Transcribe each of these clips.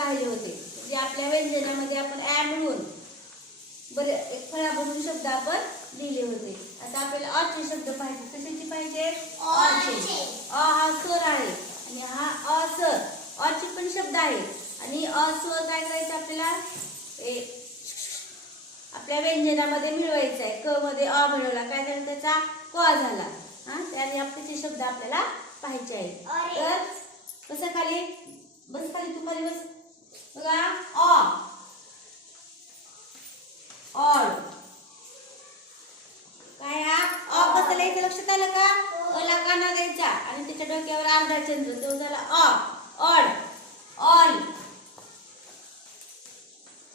पाहिले होते. जे आपल्या व्यंजनामध्ये आपण ॲ म्हणून बरे एक फळाभरून शब्द आपण लिहिले होते. आता आपल्याला अचे शब्द पाहिजे. कशाचे पाहिजे? अचे अ हा स्वर आहे. आणि हा असर. अचे पण शब्द आहे. आणि अस्वर काय करायचं आपल्याला? आपल्या व्यंजनामध्ये मिळवायचं आहे. क मध्ये अ मिळवला. काय झालं त्याचा? क झाला. हा त्याने आपले शब्द आपल्याला पाहायचे आहेत. तर कसं खाली. बस खाली तू खाली बस. बघा अ ऑड काय हा अ कसं लिहायचं? लक्षात आलं का? अला काना द्यायचा आणि त्याच्या डोक्यावर अर्धा चंद्र. तो झाला. अ ऑड ऑल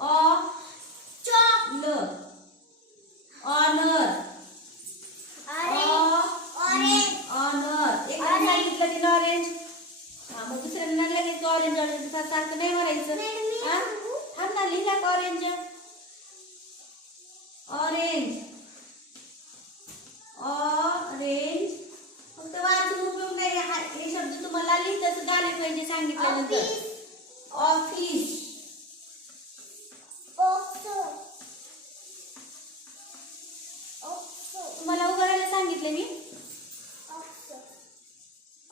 अ ल ऑनर ऑनर एक सांगितलं तिला ऑरेंज हा मग दुसऱ्यांना लगेच ऑरेंज ऑरेंज सारखं नाही हा? थांब ना लिहिला का ऑरेंज ऑरेंज ऑरेंज फक्त वाचून उपयोग नाही हा- शब्द तुम्हाला लिहितच आले पाहिजे सांगितल्यानंतर. ऑफिस तुम्हाला उघडायला सांगितले मी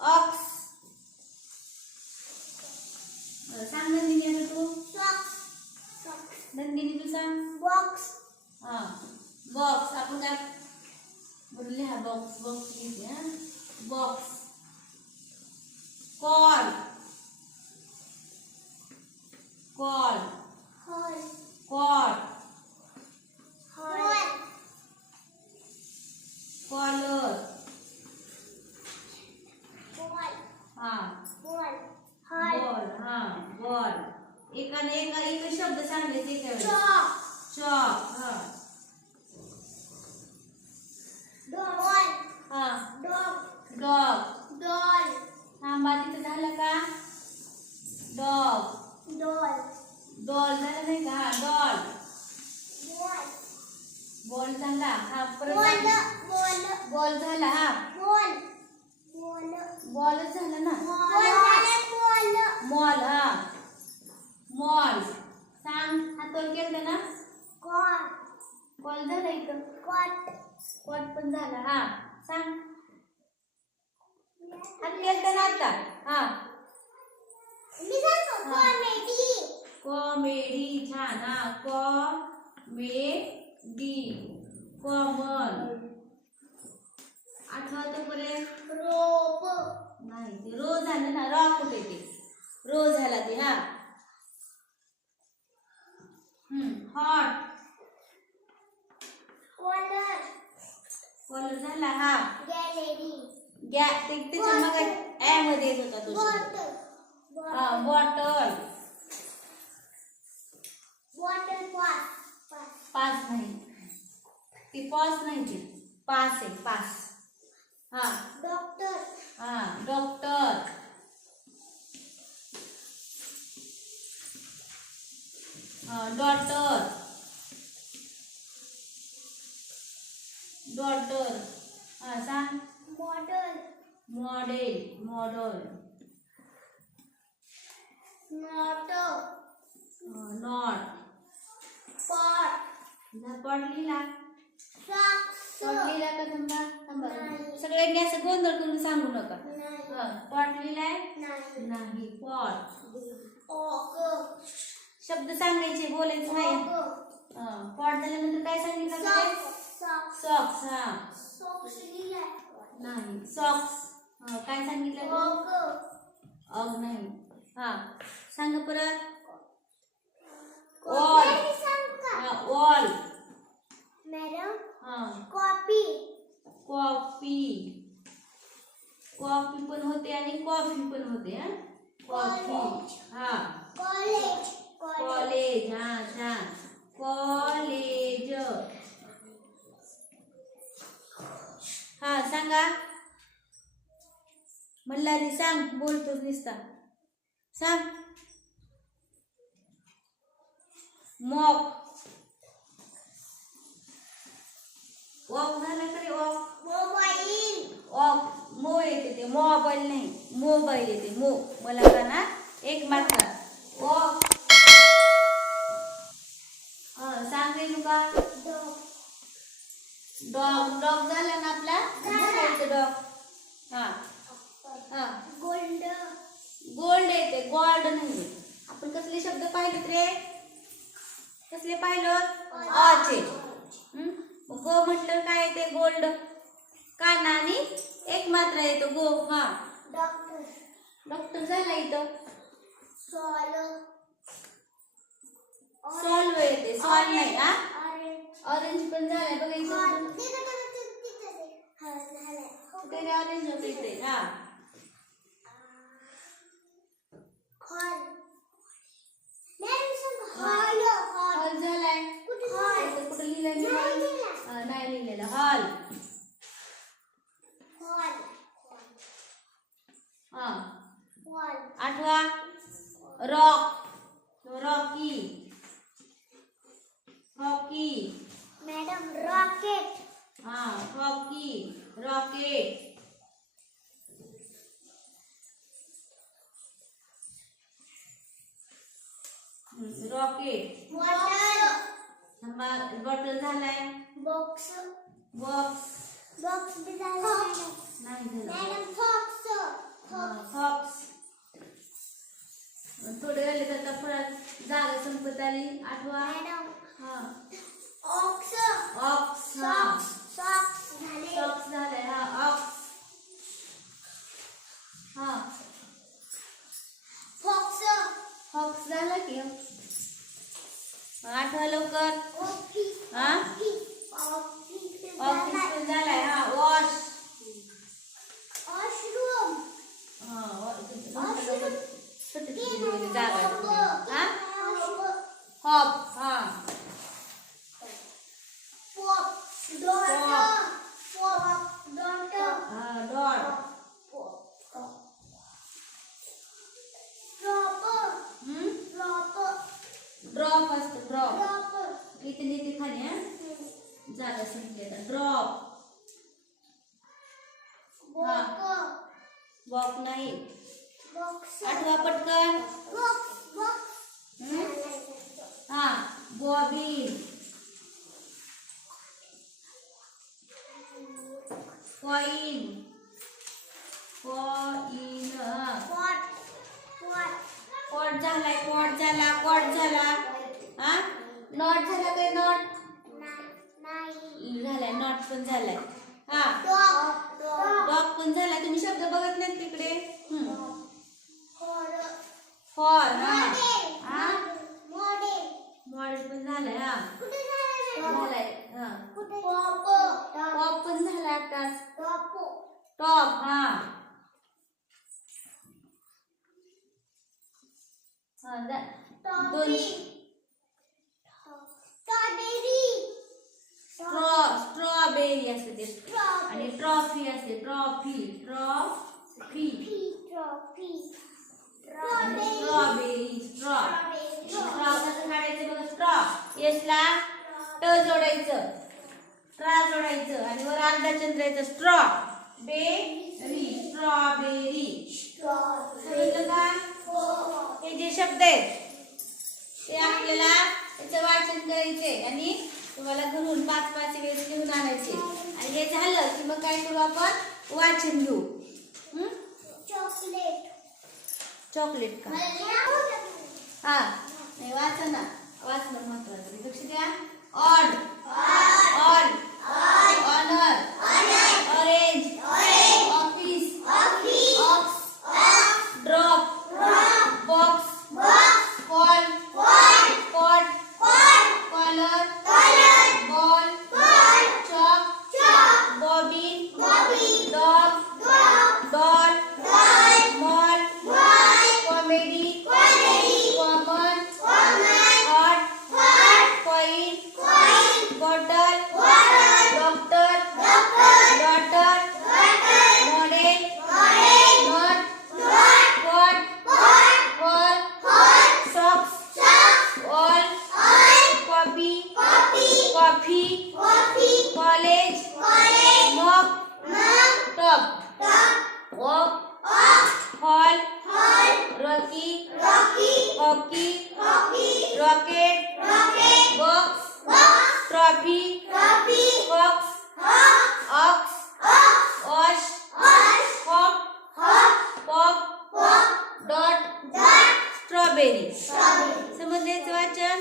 ऑक्स अं, सांग नंदिनी आता तू नंदिनी तू सांग हा बॉक्स आपण काय बरं लिहा बॉक्स बॉक्स लिहिते हा box call call cot collar हा बॉल हा बॉल एकाने एका एक शब्द सांगायचे एका वेळेस चॉक हा हा डॉग थांबा तिथं झालं का डॉग डॉल झालं नाही का? हा डॉल बॉल झाला. हा परत बॉल झाला हा. बॉलच झाला ना? मॉल हा. मॉल सांग हातोल केलं ना? बॉल झाला इथं. कॉट पण झाला हा. सांग. हात केलं ना आता? हा. कॉमेडी. छान हा. कॉमेडी. कॉमन. आठवतो पर्यंत नाही ते रो झालं ना रॉ कुठे ते? रो झाला ते हा हॉट कॉलर झाला हा गॅ ते त्याच्या मग ॲ मध्ये येत होता तो शब्द हा बॉटल पास नाही ते पॉस नाही ते पास आहे पास हा डॉक्टर हा डॉक्टर डॉटर डॉटर हा सांग model model model not not pot झपाट लिहिला सॉक्स पॉट लिहिला का थांबा थांबा. सगळ्यांनी असं गोंधळ करून सांगू नका. हा, पॉट लिहिलाय नाही. नाही. पॉट शब्द सांगायचे बोलायचं नाही. हा, पॉट झाल्यानंतर काय सांगितलं? सॉक्स. सॉक्स. हा. नाही. सॉक्स. काय सांगितलं अग नाही. हा. सांग परत हा ऑल मॅडम हा. Copy coffee. कॉफी पण होते आणि कॉफी पण होते हा. कॉफी. College. हा. कॉलेज. कॉलेज. कॉलेज हा छान. कॉलेज. हा सांगा. मल्हारी सांग. बोलतोच निसता. सांग. मॉक. वाव झाला का रे मो येते ते मोबाईल नाही. मोबाईल का ना एक मात्र वाव सांग रे तुका. डॉग. डॉग झाला डॉग. गोल्ड. गोल्ड येते गॉड नाही आपण कसले शब्द पाहिलेत रे? कसले पे अचे गो म्हटलं काय ते गोल्ड? काना आणि एक मात्रा येतो गो हा. डॉक्टर. डॉक्टर झाला इथं. सॉलो. सॉल्व येते सॉल्व नाही हा? ऑरेंज. पण झालाय बघा इथं. ते का ते ते ते ते. हा ऑरेंज होतं इथे हा. हॉल झालाय कुठे इथं कुठं लिहिलंय मी नाही हॉल लिहिलं. हा, नाही लिहिलेलं हॉल हॉल हा हॉल आठवा rock rocky hockey madam rocket हा hockey rocket rocket bottle bottle झालाय. बॉक्स बॉक्स बॉक्स भी झालं. नाही झालं. फॉक्स फॉक्स थोडे राहिले तर आता परत जागा संपत आली. आठवा. हा ऑक्स ऑक्स हा सॉक्स सॉक्स झाले सॉक्स झालाय हा ऑक्स हा फॉक्स झाला की? आठवा लवकर. हा? ऑफिस पण झालाय हा. वॉश वॉशरूम हा. हा? हॉप हा. वॉक नाही। आठवा पटकन? हा बॉबिन कॉइन कॉइन कॉट झालाय कॉट झाला कॉट झाला हा? नॉट झाला काय नॉट झालाय नॉट पण झालाय. हा. डॉग पण झाला तुम्ही शब्द बघत नाहीत तिकडे? फॉर हा. मॉडेल पण झालाय हा. झालाय हा. पॉप पण झाला आताच टॉप हा. हा दोन. स्ट्रॉ स्ट्रॉबेरी असते ते आणि ट्रॉफी असते trophy trophy strawberry straw straw कसं काढायचं बघा स्ट्रॉ यसला ट जोडायचं स्ट्रा जोडायचं आणि वर अर्धा चंद्रायचं स्ट्रॉ बेरी स्ट्रॉबेरी समजलं का हे जे शब्द आहेत ते आपल्याला त्याचं वाचन करायचे आणि तुम्हाला घरून पाच पाच वेळेस लिहून आणायचे आणि हे झालं की मग काय करू आपण वाचन घेऊ? चॉकलेट चॉकलेट का? हा. नाही वाचा ना वाचणं महत्वाचं. लक्ष द्या odd honour orange office ox drop box call pot collar ball chalk bobbin dog doll mall comedy common hot coin bottle doctor daughter model not pot call socks all copy coffee college mock top walk hall rocky hockey rocket box trophy fox